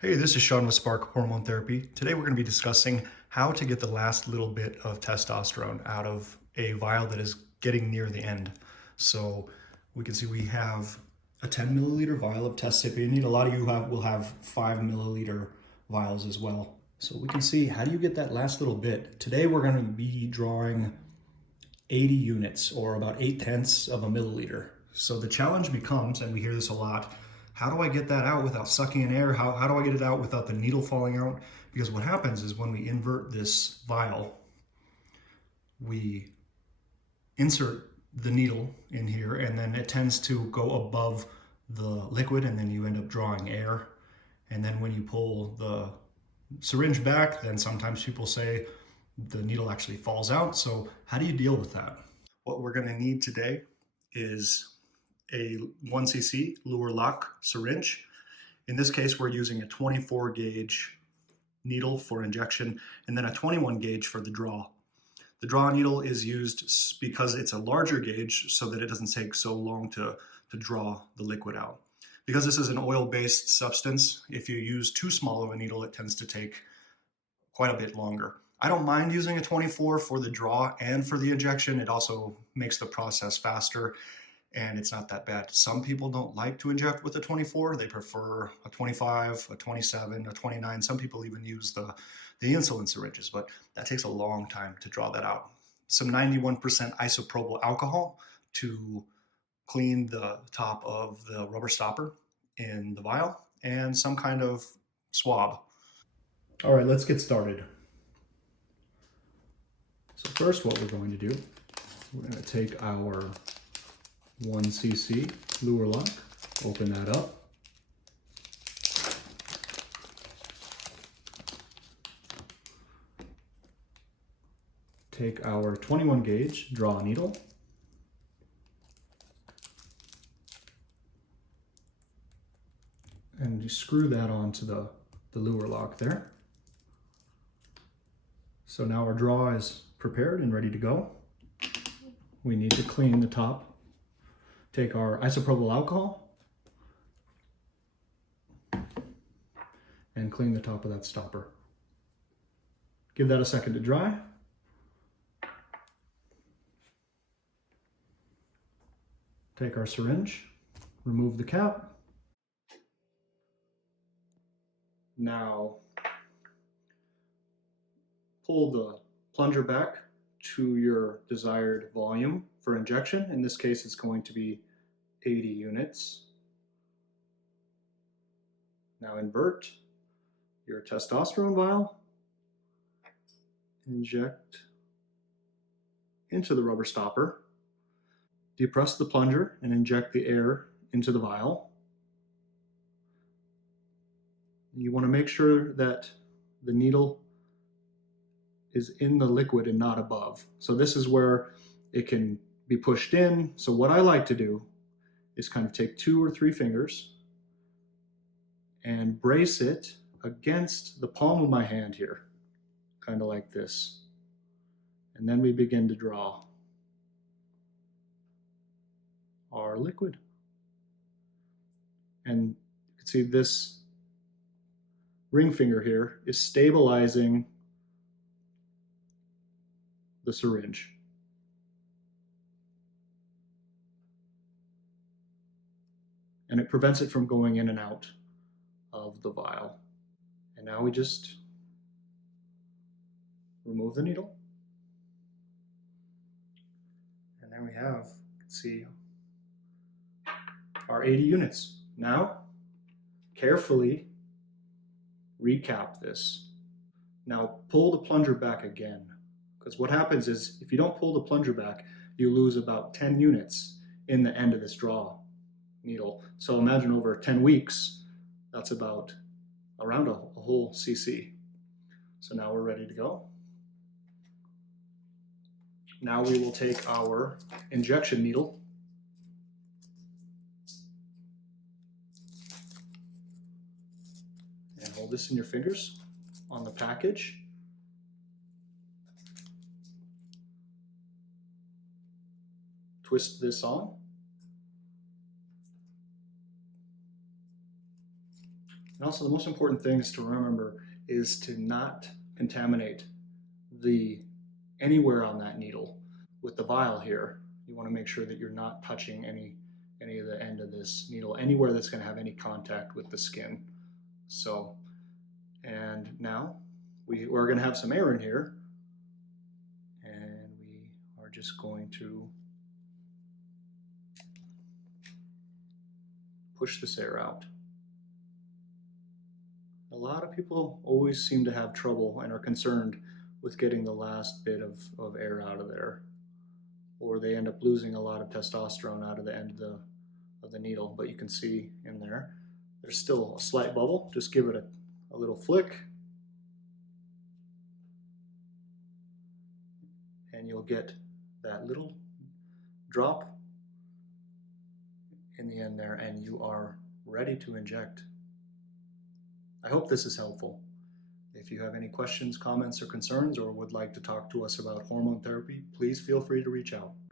Hey, this is Sean with Spark Hormone Therapy. Today we're going to be discussing how to get the last little bit of testosterone out of a vial that is getting near the end. So we can see we have a 10 milliliter vial of testostone. A lot of you will have 5 milliliter vials as well. So we can see, how do you get that last little bit? Today we're going to be drawing 80 units, or about 8/10 of a milliliter. So the challenge becomes, and we hear this a lot, how do I get that out without sucking in air? How do I get it out without the needle falling out? Because what happens is when we invert this vial, we insert the needle in here and then it tends to go above the liquid and then you end up drawing air. And then when you pull the syringe back, then sometimes people say the needle actually falls out. So how do you deal with that? What we're going to need today is a 1cc Luer lock syringe. In this case, we're using a 24 gauge needle for injection and then a 21 gauge for the draw. The draw needle is used because it's a larger gauge so that it doesn't take so long to draw the liquid out. Because this is an oil-based substance, if you use too small of a needle, it tends to take quite a bit longer. I don't mind using a 24 for the draw and for the injection. It also makes the process faster and it's not that bad. Some people don't like to inject with a 24. They prefer a 25, a 27, a 29. Some people even use the insulin syringes, but that takes a long time to draw that out. Some 91% isopropyl alcohol to clean the top of the rubber stopper in the vial, and some kind of swab. All right, let's get started. So first what we're going to do, we're going to take our 1cc Luer lock, open that up. Take our 21 gauge draw needle. And you screw that onto the Luer lock there. So now our draw is prepared and ready to go. We need to clean the top. Take our isopropyl alcohol and clean the top of that stopper. Give that a second to dry. Take our syringe, remove the cap. Now pull the plunger back to your desired volume for injection. In this case, it's going to be 80 units. Now invert your testosterone vial, inject into the rubber stopper, depress the plunger and inject the air into the vial. You want to make sure that the needle is in the liquid and not above. So this is where it can be pushed in. So what I like to do is kind of take 2 or 3 fingers and brace it against the palm of my hand here, kind of like this. And then we begin to draw our liquid. And you can see this ring finger here is stabilizing the syringe. And it prevents it from going in and out of the vial. And now we just remove the needle. And there we have, you can see, our 80 units. Now, carefully recap this. Now pull the plunger back again, because what happens is if you don't pull the plunger back, you lose about 10 units in the end of this draw needle. So imagine over 10 weeks, that's about around a whole cc. So now we're ready to go. Now we will take our injection needle and hold this in your fingers on the package. Twist this on. And also the most important things to remember is to not contaminate the anywhere on that needle. With the vial here, you want to make sure that you're not touching any of the end of this needle, anywhere that's going to have any contact with the skin. So, and now we're going to have some air in here, and we are just going to push this air out. A lot of people always seem to have trouble and are concerned with getting the last bit of air out of there, or they end up losing a lot of testosterone out of the end of the needle. But you can see in there, there's still a slight bubble. Just give it a little flick, and you'll get that little drop in the end there, and you are ready to inject. I hope this is helpful. If you have any questions, comments, or concerns, or would like to talk to us about hormone therapy, please feel free to reach out.